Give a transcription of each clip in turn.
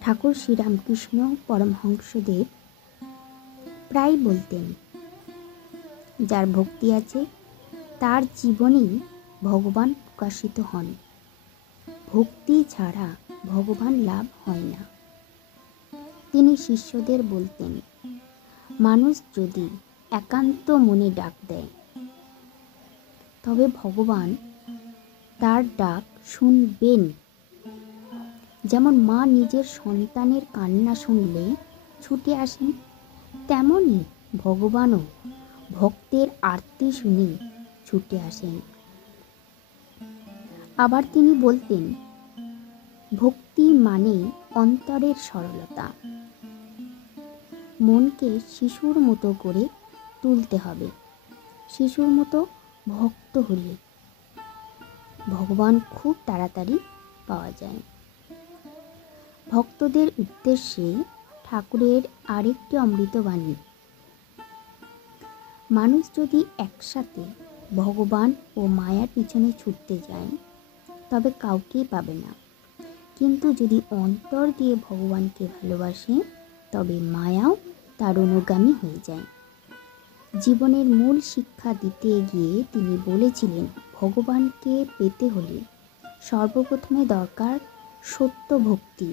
ঠাকুর শ্রীরামকৃষ্ণ পরমহংসদেব প্রায় বলতেন, যার ভক্তি আছে তার জীবনেই ভগবান প্রকাশিত হন। ভক্তি ছাড়া ভগবান লাভ হয় না। তিনি শিষ্যদের বলতেন, মানুষ যদি একান্ত মনে ডাক দেয় তবে ভগবান তার ডাক শুনবেন। যেমন মা নিজের সন্তানের কান্না শুনলে ছুটে আসেন, তেমনই ভগবানও ভক্তের আরতি শুনে ছুটে আসেন। আবার তিনি বলতেন, ভক্তি মানে অন্তরের সরলতা। মনকে শিশুর মতো করে তুলতে হবে। শিশুর মতো ভক্ত হলে ভগবান খুব তাড়াতাড়ি পাওয়া যায়। ভক্তদের উদ্দেশ্যে ঠাকুরের আরেকটি অমৃতবাণী, মানুষ যদি একসাথে ভগবান ও মায়ার পিছনে ছুটতে যায় তবে কাউকেই পাবে না, কিন্তু যদি অন্তর দিয়ে ভগবানকে ভালোবাসে তবে মায়াও তার অনুগামী হয়ে যায়। জীবনের মূল শিক্ষা দিতে গিয়ে তিনি বলেছিলেন, ভগবানকে পেতে হলে সর্বপ্রথমে দরকার সত্য ভক্তি,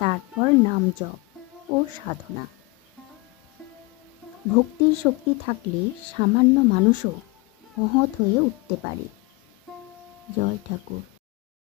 তারপর নাম জপ ও সাধনা। ভক্তির শক্তি থাকলে সামান্য মানুষও মহৎ হয়ে উঠতে পারে। জয় ঠাকুর।